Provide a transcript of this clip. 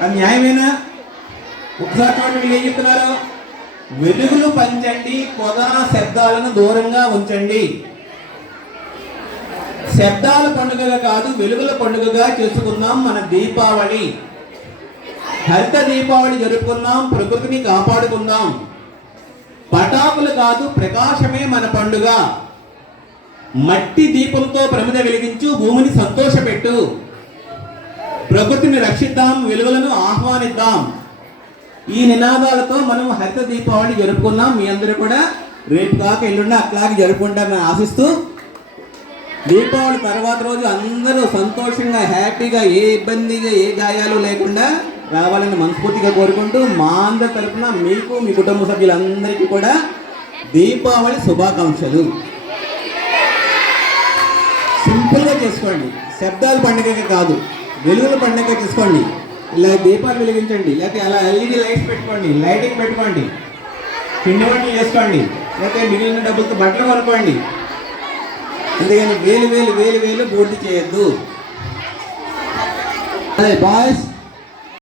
అది న్యాయమేనా? ఒకసారి చూడండి, వీళ్ళు ఏం చెప్తున్నారు? వెలుగులు పంచండి, కొదన శబ్దాలను దూరంగా ఉంచండి. శబ్దాల పండుగగా కాదు, వెలుగుల పండుగగా చేసుకుందాం మన దీపావళి. హరిత దీపావళి జరుపుకుందాం, ప్రకృతిని కాపాడుకుందాం. పటాకులు కాదు, ప్రకాశమే మన పండుగ. మట్టి దీపంతో ప్రమిద వెలిగించు, భూమిని సంతోషపెట్టు. ప్రకృతిని రక్షిద్దాం, వెలుగులను ఆహ్వానిద్దాం. ఈ నినాదాలతో మనం హరిత దీపావళి జరుపుకున్నాం. మీ అందరూ కూడా రేపు కాక ఎల్లుండి అట్లాగే జరుపుకుంటారని ఆశిస్తూ, దీపావళి తర్వాత రోజు అందరూ సంతోషంగా హ్యాపీగా ఏ ఇబ్బందిగా ఏ గాయాలు లేకుండా రావాలని మనస్ఫూర్తిగా కోరుకుంటూ, మా అందరి తరఫున మీకు మీ కుటుంబ సభ్యులందరికీ కూడా దీపావళి శుభాకాంక్షలు. సింపుల్గా చేసుకోండి, శబ్దాల పండుగకి కాదు, వెలుగుల పండుగ చేసుకోండి. ఇలా దీపాలు వెలిగించండి, లేకపోతే అలా ఎల్ఈడి లైట్స్ పెట్టుకోండి, లైటింగ్ పెట్టుకోండి, పిండి వంటలు చేసుకోండి, లేకపోతే మిగిలిన డబ్బులతో బట్టలు కొనుక్కోండి. అంతేగాని వేలు వేలు వేలు వేలు పూర్తి చేయొద్దు. అదే బాయ్స్.